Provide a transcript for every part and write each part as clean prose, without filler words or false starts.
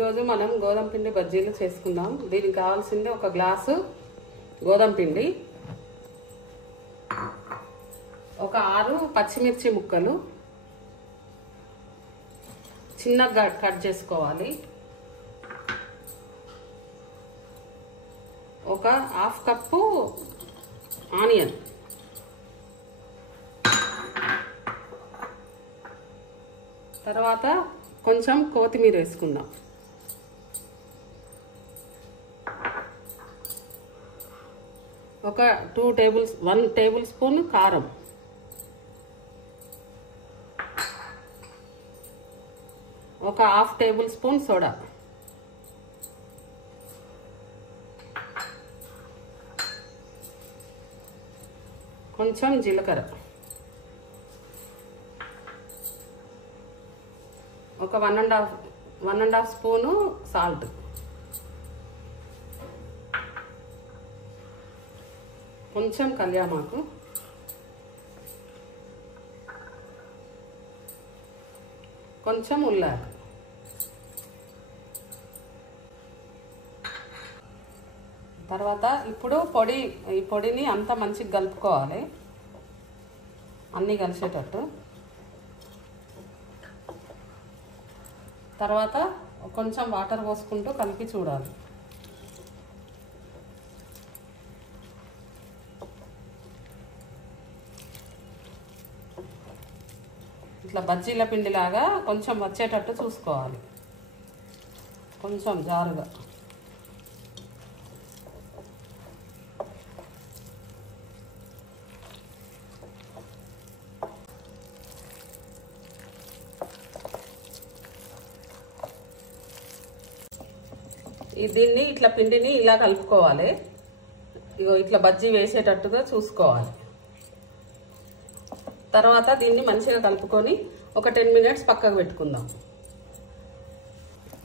ఈరోజు మనం గోధుమ పిండి బజ్జీలు చేసుకుందాం. దీనికి కావాల్సింది ఒక గ్లాసు గోధుమ పిండి, ఒక 6 పచ్చిమిర్చి ముక్కలు చిన్నగా కట్ చేసుకోవాలి, ఒక 1/2 కప్పు ఆనియన్, తర్వాత కొంచెం కొత్తిమీర వేసుకుందాం, ఒక 1 టేబుల్ స్పూన్ కారం, ఒక 1/2 టేబుల్ స్పూన్ సోడా, కొంచెం జీలకర్ర, ఒక 1.5 స్పూను సాల్ట్, కొంచెం కళ్యామాకు, కొంచెం ఉల్లాకు. తర్వాత ఇప్పుడు ఈ పొడిని అంతా మంచిగా కలుపుకోవాలి, అన్నీ కలిసేటట్టు. తర్వాత కొంచెం వాటర్ పోసుకుంటూ కలిపి చూడాలి. ఇట్లా బజ్జీల పిండిలాగా కొంచెం వచ్చేటట్టు చూసుకోవాలి, కొంచెం జారుగా. దీన్ని ఇట్లా పిండిని ఇలా కలుపుకోవాలి, ఇగో ఇట్లా బజ్జీ వేసేటట్టుగా చూసుకోవాలి. తర్వాత దీన్ని మంచిగా కలుపుకొని ఒక 10 మినిట్స్ పక్కకు పెట్టుకుందాం.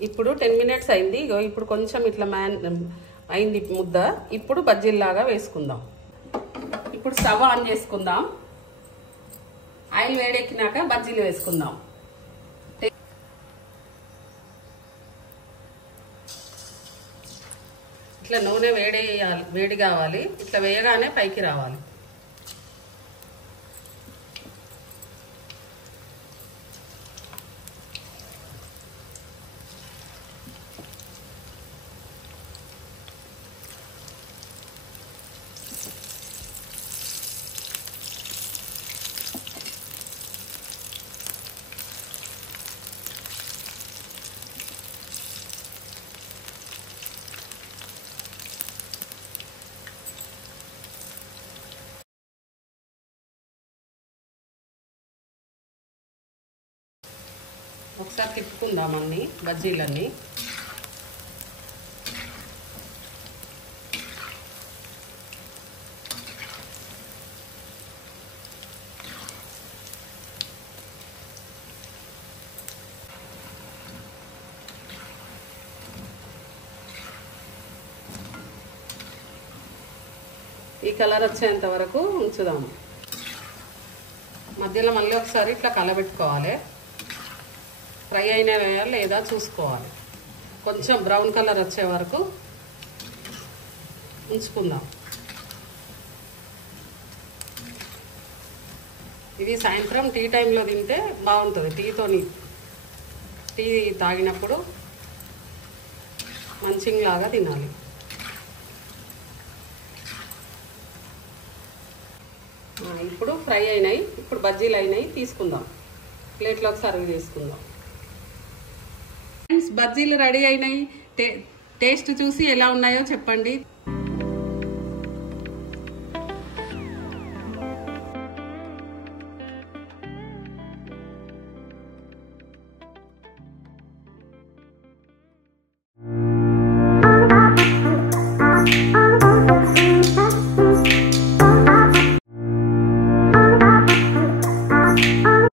ఇప్పుడు 10 మినిట్స్ అయింది. ఇగో ఇప్పుడు కొంచెం ఇట్లా అయింది ముద్ద. ఇప్పుడు బజ్జీల్లాగా వేసుకుందాం. ఇప్పుడు స్టవ్ ఆన్ చేసుకుందాం. ఆయిల్ వేడెక్కినాక బజ్జీలు వేసుకుందాం. ఇట్లా నూనె వేడి కావాలి, ఇట్లా వేయగానే పైకి రావాలి. ఒకసారి తిప్పుకుందాం అన్ని బజ్జీలన్నీ. ఈ కలర్ వచ్చేంత వరకు ఉంచుదాము. మధ్యలో మళ్ళీ ఒకసారి ఇట్లా కలబెట్టుకోవాలి. ఫ్రై అయినవా లేదా చూసుకోవాలి. కొంచెం బ్రౌన్ కలర్ వచ్చే వరకు ఉంచుకుందాం. ఇది సాయంత్రం టీ టైంలో తింటే బాగుంటుంది. టీ తాగినప్పుడు మంచింగ్లాగా తినాలి. ఇప్పుడు ఫ్రై అయినాయి, ఇప్పుడు బజ్జీలు అయినాయి, తీసుకుందాం. ప్లేట్లోకి సర్వ్ చేసుకుందాం. ఫ్రెండ్స్, బజ్జీలు రెడీ అయినాయి. టేస్ట్ చూసి ఎలా ఉన్నాయో చెప్పండి.